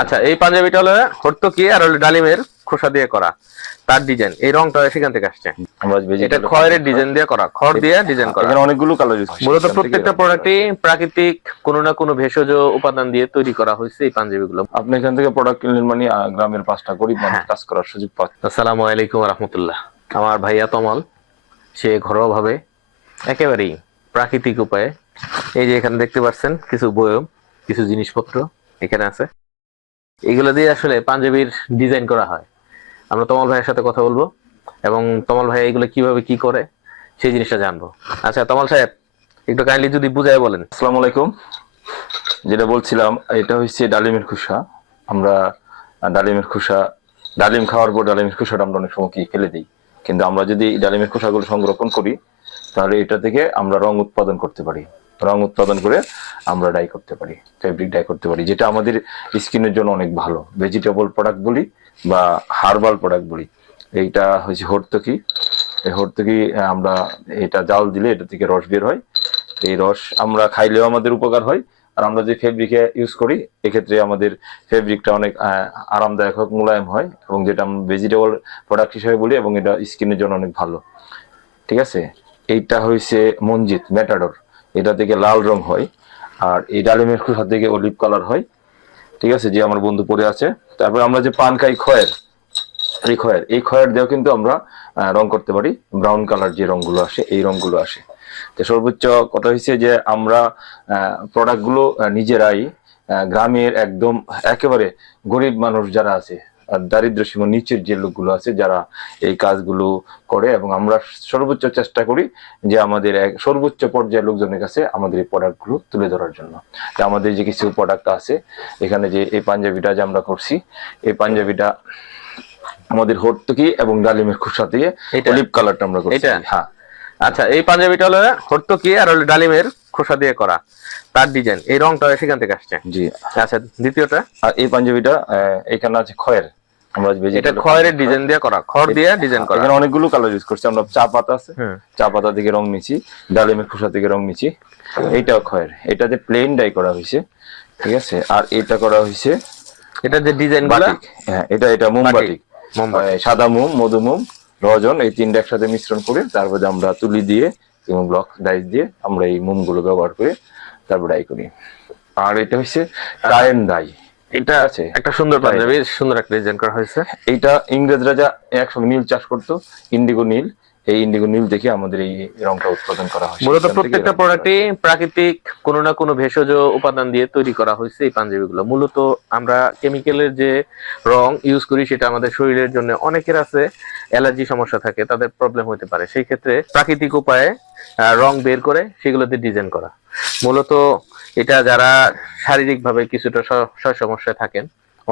আচ্ছা এই পাঞ্জাবিটা হলো হর্তকি আর হলো ডালিমের খোসা দিয়ে করা। তার ডিজাইন এই রংটা সেখান থেকে আসছে। এটা খয়ের ডিজাইন দিয়ে করা খড় দিয়ে ডিজাইন করা। এখানে অনেকগুলো কালার মূলত প্রত্যেকটা প্রোডাক্টই প্রাকৃতিক কোনো না কোনো ভেষজ উপাদান দিয়ে তৈরি করা হয়েছে এই পাঞ্জাবিগুলো। আপনি এখান থেকে প্রোডাক্ট কিনলেন মানে গ্রামের পাঁচটা গরিব মানুষ হ্যাঁ। কাজ করার সুযোগ পাচ্ছে আসসালামু আলাইকুম রহমতুল্লাহ। আমার ভাইয়া তমাল সে ঘরোয়া ভাবে একেবারেই প্রাকৃতিক উপায়ে এই যে এখানে দেখতে পাচ্ছেন কিছু বয়ম কিছু জিনিসপত্র এখানে আছে। এগুলো দিয়ে আসলে পাঞ্জাবির ডিজাইন করা হয়। আমরা তমাল ভাইয়ের সাথে কথা বলব এবং তমাল ভাই এগুলো কীভাবে কি করে সেই জিনিসটা জানব। আচ্ছা তমাল সাহেব, একটু কাইন্ডলি যদি বুঝায় বলেন। আসসালামু আলাইকুম। যেটা বলছিলাম, এটা হচ্ছে ডালিমের খোসা। আমরা ডালিমের খোসা, ডালিম খাওয়ার পর ডালিমের খোসাটা আমরা অনেক সময় কি ফেলে দিই। কিন্তু আমরা যদি ডালিমের খোসাগুলো সংরক্ষণ করি, তাহলে এটা থেকে আমরা রং উৎপাদন করতে পারি। রং উৎপাদন করে আমরা ডাই করতে পারি ফেব্রিক ডাই করতে পারি, যেটা আমাদের স্কিনের জন্য অনেক ভালো। ভেজিটেবল প্রোডাক্ট বলি বা হার্বাল প্রোডাক্ট বলি। এইটা হচ্ছে হর্তকি। এই হর্তকি আমরা এটা জাল দিলে এটা থেকে রস বের হয়। এই রস আমরা খাইলেও আমাদের উপকার হয়। আর আমরা যে ফেব্রিকে ইউজ করি, এক্ষেত্রে আমাদের ফেব্রিকটা অনেক আরামদায়ক হোক মোলায়েম হয় এবং যেটা আমরা ভেজিটেবল প্রোডাক্ট হিসেবে বলি এবং এটা স্কিনের জন্য অনেক ভালো। ঠিক আছে? এইটা হয়েছে মঞ্জিত ম্যাটাডোর এটা থেকে লাল রং হয় আর এই ডালিমের খোসা থেকে অলিভ কালার হয়। ঠিক আছে যে আমার বন্ধু পরে আছে। তারপর আমরা যে পান খাই খয়ের এই খয়ের এই খয়ের দিয়েও কিন্তু আমরা রং করতে পারি। ব্রাউন কালার যে রংগুলো আসে এই রংগুলো আসে। তো সর্বোচ্চ কথা হচ্ছে যে আমরা প্রোডাক্টগুলো আহ, নিজেরাই গ্রামের একদম একেবারে গরিব মানুষ যারা আছে দারিদ্র সীমার নিচের যে লোকগুলো আছে যারা এই কাজগুলো করে এবং আমরা সর্বোচ্চ চেষ্টা করি যে আমাদের এক সর্বোচ্চ পর্যায়ের লোকজনের কাছে আমাদের এই প্রোডাক্টগুলো তুলে ধরার জন্য আমাদের যে কিছু প্রোডাক্ট আছে এখানে যে এই পাঞ্জাবিটা যে আমরা করছি এই পাঞ্জাবিটা আমাদের হর্তকি এবং ডালিমের দিয়ে এটা? অলিভ কালারটা আমরা করছি এটা? হ্যাঁ আচ্ছা এই পাঞ্জাবিটা হলো হর্তকি আর হলো ডালিমের খোসা দিয়ে করা। তার ডিজাইন এই রংটা সেখান থেকে আসছে। জি। আচ্ছা দ্বিতীয়টা? আর এই পাঞ্জাবিটা এখানে আছে খয়ের। আমরা এটা খয়ের। ডিজাইন দিয়ে করা খড় দিয়ে ডিজাইন করা। এখানে অনেকগুলো কালার ইউজ করছি। আমরা চা পাতা আছে চা পাতা থেকে রং নিছি ডালিমের খোসা থেকে রং নিছি এইটাও খয়ের। এটাতে প্লেন ডাই করা হয়েছে ঠিক আছে? আর এটা করা হয়েছে এটা যে ডিজাইন বাটিক। হ্যাঁ এটা এটা মোমবাটিক। সাদা মোম মধু মোম রজন এই তিনটা একসাথে মিশ্রণ করে তারপরে আমরা তুলি দিয়ে এবং ব্লক ডাইস দিয়ে আমরা এই মোমগুলো ব্যবহার করে তারপর ডাই করি। আর এটা হচ্ছে কায়েন ডাই এটা আছে? একটা সুন্দর পাঞ্জাবি সুন্দর একটা ডিজাইন করা হয়েছে। এটা ইংরেজরা যা একসঙ্গে নীল চাষ করতো ইন্ডিগো নীল। এই ইন্ডিগো নীল দেখে আমাদের এই রংটা উৎপাদন করা হয়। মূলত প্রত্যেকটা রংটা প্রোডাক্টই প্রাকৃতিক কোনো না কোনো ভেষজ উপাদান দিয়ে তৈরি করা হয়েছে এই পাঞ্জাবিগুলো। মূলত আমরা কেমিক্যালের যে রং ইউজ করি সেটা আমাদের শরীরের জন্য অনেকের আছে অ্যালার্জি সমস্যা থাকে তাদের প্রবলেম হতে পারে। সেই ক্ষেত্রে প্রাকৃতিক উপায়ে রং বের করে সেগুলোতে ডিজাইন করা। মূলত এটা যারা শারীরিকভাবে কিছুটা সমস্যায় থাকেন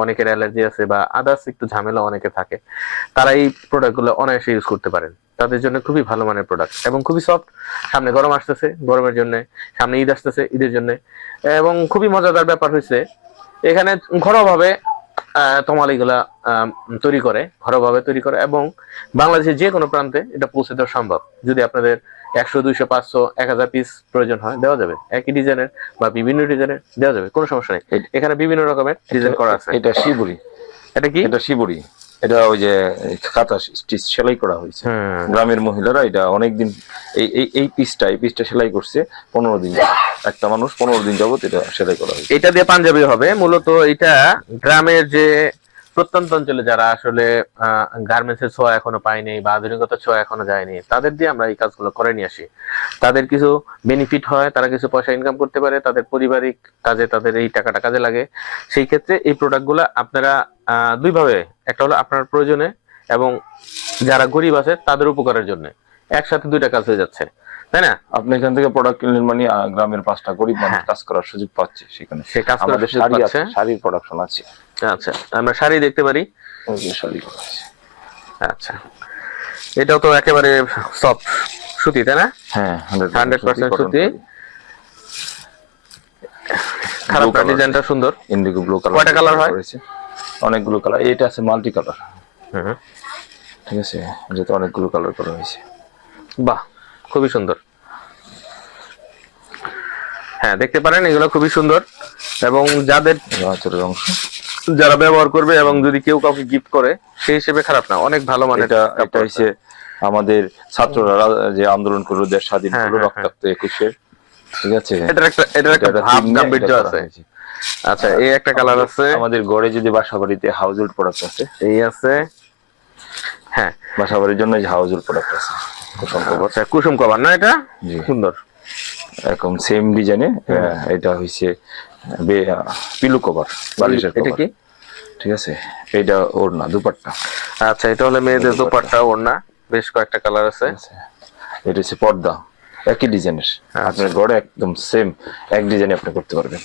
অনেকের অ্যালার্জি আছে বা আদার্স একটু ঝামেলা অনেকে থাকে তারা এই প্রোডাক্টগুলো অনায়াসে ইউজ করতে পারেন। তাদের জন্য খুবই ভালো মানের প্রোডাক্ট এবং খুবই সফট সামনে গরম আসতেছে, গরমের জন্য। সামনে ঈদ আসতেছে, ঈদের জন্য। এবং খুবই মজাদার ব্যাপার হয়েছে এখানে ঘরোয়াভাবে তোমাল এগুলা তৈরি করে, ঘরোয়াভাবে তৈরি করে এবং বাংলাদেশের যে কোনো প্রান্তে এটা পৌঁছে দেওয়া সম্ভব। যদি আপনাদের একশো দুইশো পাঁচশো এক হাজার পিস প্রয়োজন হয় দেওয়া যাবে। একই ডিজাইনের বা বিভিন্ন ডিজাইনের দেওয়া যাবে কোনো সমস্যা নেই। এখানে বিভিন্ন রকমের ডিজাইন করা আছে। এটা শিবুরি। এটা কি? এটা শিবুরি। এটা ওই যে কাঁথা স্টিচ সেলাই করা হয়েছে। গ্রামের মহিলারা এটা অনেকদিন এই এই এই পিসটা এই পিসটা সেলাই করছে পনেরো দিন। একটা মানুষ পনেরো দিন যাবত এটা সেলাই করা হয়েছে। এটা দিয়ে পাঞ্জাবি হবে। মূলত এটা গ্রামের যে প্রত্যন্ত অঞ্চলে যারা আসলে গার্মেন্টস এর ছোঁয়া এখনও পায়নি বা আধুনিকতার ছোঁয়া এখনও যায়নি, তাদের দিয়ে আমরা এই কাজগুলো করে নিয়ে আসি। তাদের কিছু বেনিফিট হয়, তারা কিছু পয়সা ইনকাম করতে পারে, তাদের পারিবারিক কাজে তাদের এই টাকাটা কাজে লাগে। সেই ক্ষেত্রে এই প্রোডাক্টগুলো আপনারা দুইভাবে, একটা হলো আপনার প্রয়োজনে এবং যারা গরিব আছে তাদের উপকারের জন্য। একসাথে দুইটা কাজ হয়ে যাচ্ছে। তাই না? আপনি এখান থেকে প্রোডাক্ট কিনলেন মানে গ্রামের পাঁচটা গরিব মানুষ হ্যাঁ। কাজ করার সুযোগ পাচ্ছে সেখানে। সে কাজ করার সুযোগ পাচ্ছে। শাড়ির প্রোডাকশন আছে। আচ্ছা আমরা শাড়ি দেখতে পারি। শাড়ি আচ্ছা এটাও তো একেবারে সফট সুতি তাই না? হ্যাঁ 100% সুতি। খারাপ না ডিজাইনটা সুন্দর। ইন্ডিগো ব্লু কালার কয়টা colour হয়? অনেকগুলো কালার এটা আছে মাল্টি কালার ঠিক আছে? যেটা অনেকগুলো কালার করা হয়েছে। বাহ খুবই সুন্দর। হ্যাঁ দেখতে পারেন এগুলো খুবই সুন্দর এবং যাদের অংশ যারা ব্যবহার করবে এবং যদি কেউ কাউকে গিফট করে সেই হিসেবে খারাপ না অনেক ভালো মানের এটা এটা হচ্ছে আমাদের ছাত্ররা যে আন্দোলন করল দেশ স্বাধীন হ্যাঁ, করল হ্যাঁ, রক্তাক্ত একুশে। ঠিক আছে? এটার একটা এটার একটা ভাব গাম্ভীর্য আছে। আচ্ছা এই একটা কালার আছে। আমাদের গড়ে যদি বাসা বাড়িতে হাউজহুড প্রোডাক্ট আছে এই আছে। হ্যাঁ। বাসা বাড়ির জন্য যে হাউজহুড প্রোডাক্ট আছে। কুসুম কভার আচ্ছা কুসুম কভার না এটা। সুন্দর। এরকম সেম ডিজাইনে এটা হইছে পিলু কভার বালিশের এটা কি? ঠিক আছে এইটা ওর না দুপাট্টা। আচ্ছা এটা হলো মেয়েদের দোপাট্টা। ওড়না বেশ কয়েকটা কালার আছে। এটা হচ্ছে পর্দা একই ডিজাইনের আচ্ছা। আপনার গড়ে একদম সেম এক ডিজাইনে আপনি করতে পারবেন।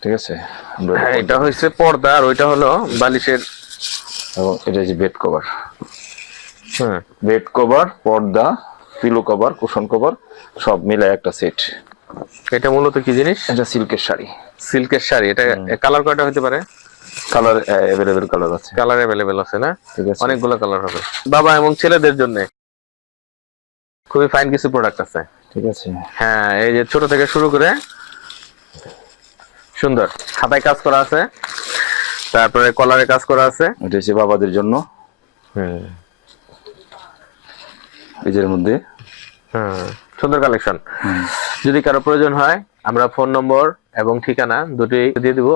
ঠিক আছে এটা হ্যাঁ এটা হচ্ছে পর্দা আর ওইটা হলো বালিশের এবং এটা হচ্ছে bed cover. Hmm bed cover পর্দা পিলো কভার কুশন কভার সব মিলে একটা সেট এটা মূলত কি জিনিস? এটা সিল্কের শাড়ি। সিল্কের শাড়ি। এটা কালার কয়টা হতে পারে? কালার অ্যাভেলেবেল কালার আছে। কালার অ্যাভেলেবেল আছে না? ঠিক আছে। অনেকগুলো কালার হবে। বাবা এবং ছেলেদের জন্য খুবই ফাইন কিছু প্রোডাক্ট আছে। ঠিক আছে। হ্যাঁ এই যে ছোট থেকে শুরু করে সুন্দর। হাতায় কাজ করা আছে। তারপরে কলারে কাজ করা আছে। এটা হচ্ছে বাবাদের জন্য। বীজের মধ্যে। সুন্দর কালেকশন যদি কারও প্রয়োজন হয় আমরা ফোন নম্বর এবং ঠিকানা দুটোই দিয়ে দিব।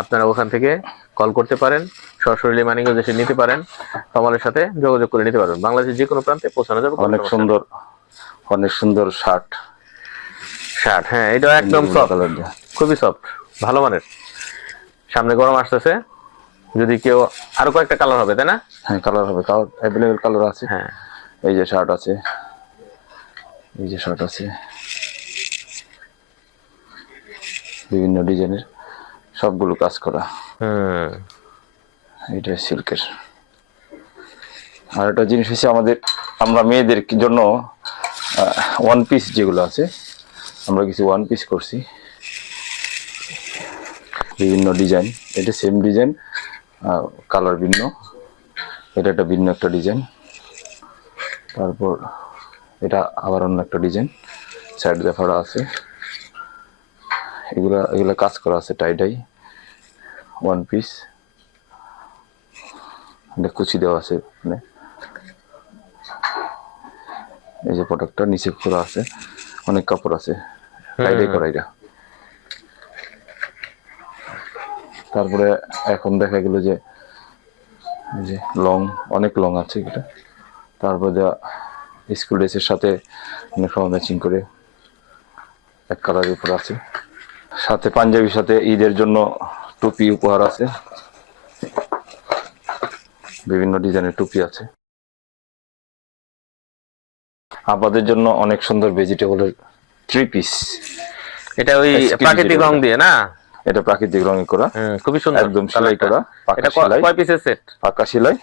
আপনারা ওখান থেকে কল করতে পারেন সরাসরি মানিকগঞ্জ এসে নিতে পারেন কমলের সাথে যোগাযোগ করে নিতে পারবেন। বাংলাদেশের যে কোনো প্রান্তে পৌঁছানো যাবে অনেক সুন্দর অনেক সুন্দর শার্ট শার্ট হ্যাঁ এটা একদম সফট খুবই সফট ভালো মানের। সামনে গরম আসতেছে যদি কেউ আরও কয়েকটা কালার হবে তাই না? হ্যাঁ কালার হবে কালার অ্যাভেলেবেল কালার আছে। হ্যাঁ। এই যে শার্ট আছে। এই যে শার্ট আছে। বিভিন্ন ডিজাইনের সবগুলো কাজ করা। হুম এটা সিল্কের। আর একটা জিনিস হচ্ছে আমাদের আমরা মেয়েদের জন্য ওয়ান পিস যেগুলো আছে আমরা কিছু ওয়ান পিস করছি। বিভিন্ন ডিজাইন। এটা সেম ডিজাইন কালার ভিন্ন। এটা একটা ভিন্ন একটা ডিজাইন। তারপর এটা আবার অন্য একটা ডিজাইন। সাইড দেখাটা আছে। এগুলা এগুলা কাজ করা আছে টাইডাই ওয়ান পিস কুচি দেওয়া আছে মানে এই যে প্রোডাক্টটা নিচে করা আছে। অনেক কাপড় আছে। টাইডাই করা এটা। তারপরে এখন দেখা গেল যে যে লং অনেক লং আছে এটা। তারপর যা স্কুল ড্রেসের সাথে অনেক সময় ম্যাচিং করে এক কালারের উপর আছে। সাথে পাঞ্জাবির সাথে ঈদের জন্য টুপি উপহার আছে। বিভিন্ন ডিজাইনের টুপি আছে। আপাদের জন্য অনেক সুন্দর ভেজিটেবলের থ্রি পিস এটা ওই প্রাকৃতিক রং দিয়ে না? এটা প্রাকৃতিক রঙে করা। হুম, খুবই সুন্দর। একদম সেলাই। করা। পাকা সেলাই। কয় পিসের সেট পাকা সেলাই।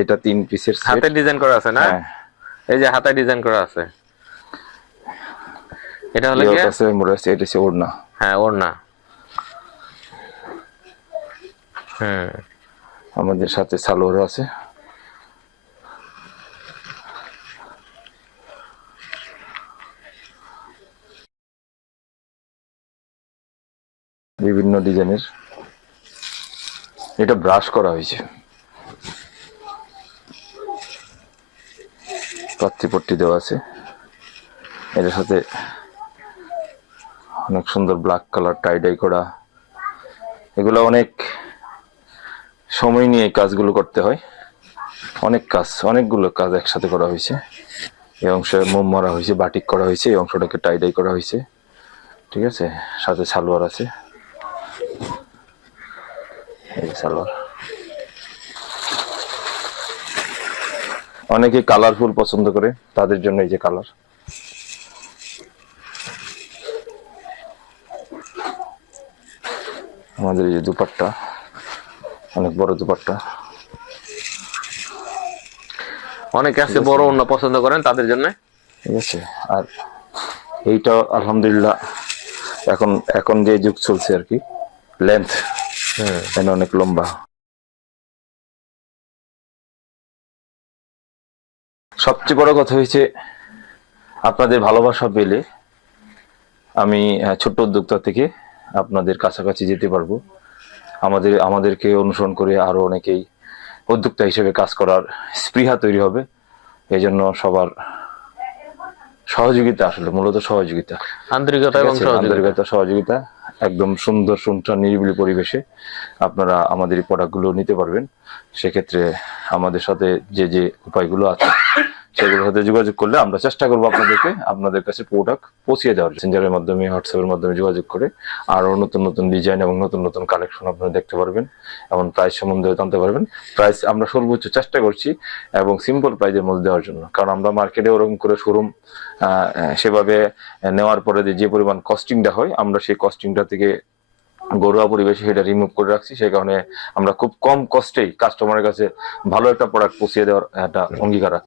এটা তিন পিসের হাতে ডিজাইন করা আছে না? হ্যাঁ। এই যে হাতে ডিজাইন করা আছে। এটা হলো কি আছে মোড় আছে এটা হচ্ছে ওড়না। হ্যাঁ ওড়না। হ্যাঁ। আমাদের সাথে সালোয়ারও আছে। বিভিন্ন ডিজাইনের এটা ব্রাশ করা হয়েছে। পট্টি দেওয়া আছে। এটার সাথে অনেক সুন্দর ব্ল্যাক কালার টাইডাই করা। এগুলো অনেক সময় নিয়ে কাজগুলো করতে হয়। অনেক কাজ, অনেকগুলো কাজ একসাথে করা হয়েছে। এই অংশে মোম মারা হয়েছে, বাটিক করা হয়েছে, এই অংশটাকে টাইডাই করা হয়েছে। ঠিক আছে? সাথে সালোয়ার আছে। এই সালোয়ার। অনেকে কালারফুল পছন্দ করে তাদের জন্য এই যে কালার। আমাদের এই যে দুপাট্টা অনেক বড় দুপাট্টা। অনেকে আছে বড় অন্য পছন্দ করেন তাদের জন্য। ঠিক আছে আর এইটা আলহামদুলিল্লাহ এখন এখন যে যুগ চলছে আর কি লেন্থ এখানে অনেক লম্বা। সবচেয়ে বড় কথা হয়েছে আপনাদের ভালোবাসা পেলে আমি ছোট্ট উদ্যোক্তা থেকে আপনাদের কাছাকাছি যেতে পারব। আমাদের আমাদেরকে অনুসরণ করে আরও অনেকেই উদ্যোক্তা হিসেবে কাজ করার স্পৃহা তৈরি হবে। এই জন্য সবার সহযোগিতা আসলে মূলত সহযোগিতা। আন্তরিকতা এবং সহযোগিতা। আন্তরিকতা সহযোগিতা। একদম সুন্দর সুন্দর নিরিবিলি পরিবেশে আপনারা আমাদের এই প্রোডাক্টগুলো নিতে পারবেন। সেক্ষেত্রে আমাদের সাথে যে যে উপায়গুলো আছে সেগুলোর সাথে যোগাযোগ করলে আমরা চেষ্টা করব আপনাদেরকে আপনাদের কাছে প্রোডাক্ট পৌঁছে দেওয়ার মেসেঞ্জারের মাধ্যমে হোয়াটসঅ্যাপের মাধ্যমে যোগাযোগ করে আরও নতুন নতুন ডিজাইন এবং নতুন নতুন কালেকশন আপনারা দেখতে পারবেন এবং প্রাইস সম্বন্ধে জানতে পারবেন। প্রাইস আমরা সর্বোচ্চ চেষ্টা করছি এবং সিম্পল প্রাইজের মধ্যে দেওয়ার জন্য। কারণ আমরা মার্কেটে ওরকম করে শোরুম সেভাবে নেওয়ার পরে যে- পরিমাণ কস্টিংটা হয়, আমরা সেই কস্টিংটা থেকে ঘরোয়া পরিবেশে সেটা রিমুভ করে রাখছি। সেই কারণে আমরা খুব কম কস্টেই কাস্টমারের কাছে ভালো একটা প্রোডাক্ট পৌঁছে দেওয়ার একটা অঙ্গীকার।